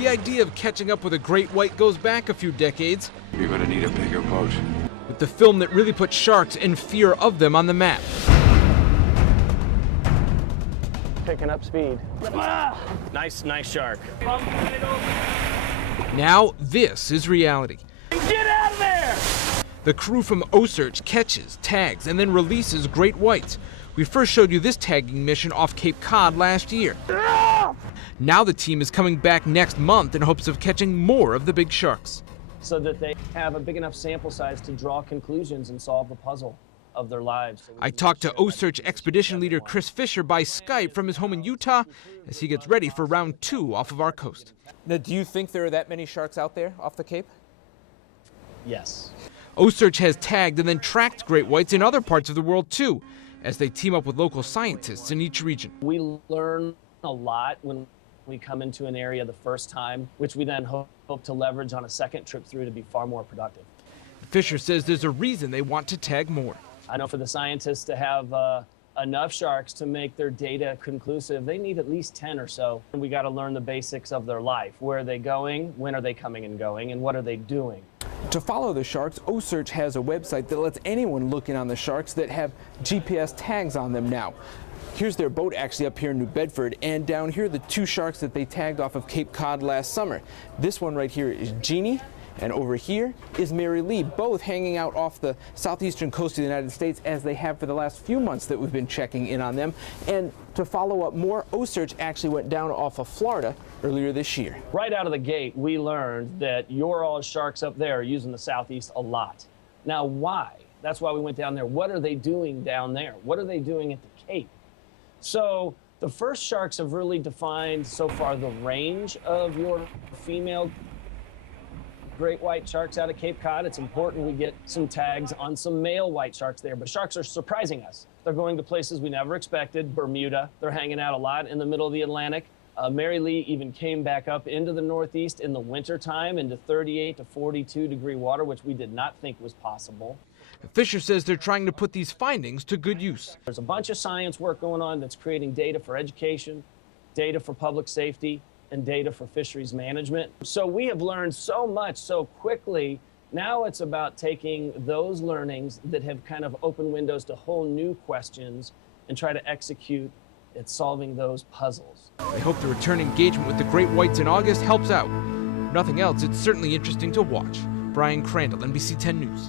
The idea of catching up with a great white goes back a few decades, You're gonna need a bigger boat. with the film that really put sharks and fear of them on the map. Picking up speed. Nice shark. Now this is reality. Get out of there! The crew from OCEARCH catches, tags, and then releases great whites. We first showed you this tagging mission off Cape Cod last year. Now the team is coming back next month in hopes of catching more of the big sharks. So that they have a big enough sample size to draw conclusions and solve the puzzle of their lives. I talked to OCEARCH expedition leader Chris Fisher by Skype from his home in Utah as he gets ready for round 2 off of our coast. Now, do you think there are that many sharks out there off the Cape? Yes. OCEARCH has tagged and then tracked great whites in other parts of the world too, as they team up with local scientists in each region. We learn a lot when we come into an area the first time, which we then hope to leverage on a second trip through to be far more productive. Fisher says there's a reason they want to tag more. I know for the scientists to have enough sharks to make their data conclusive, they need at least 10 or so. And we got to learn the basics of their life. Where are they going? When are they coming and going? And what are they doing? To follow the sharks, OCEARCH has a website that lets anyone look in on the sharks that have GPS tags on them now. Here's their boat actually up here in New Bedford, and down here the 2 sharks that they tagged off of Cape Cod last summer. This one right here is Jeannie, and over here is Mary Lee, both hanging out off the southeastern coast of the United States as they have for the last few months that we've been checking in on them. And to follow up more, OCEARCH actually went down off of Florida earlier this year. Right out of the gate, we learned that your all sharks up there are using the southeast a lot. Now, why? That's why we went down there. What are they doing down there? What are they doing at the Cape? So the first sharks have really defined so far the range of your female great white sharks out of Cape Cod. It's important we get some tags on some male white sharks there, but sharks are surprising us. They're going to places we never expected, Bermuda. They're hanging out a lot in the middle of the Atlantic. Mary Lee even came back up into the Northeast in the wintertime into 38 to 42 degree water, which we did not think was possible. Fisher says they're trying to put these findings to good use. There's a bunch of science work going on that's creating data for education, data for public safety, and data for fisheries management. So we have learned so much so quickly. Now it's about taking those learnings that have kind of opened windows to whole new questions and try to execute at solving those puzzles. I hope the return engagement with the great whites in August helps out. If nothing else, it's certainly interesting to watch. Brian Crandall, NBC 10 News.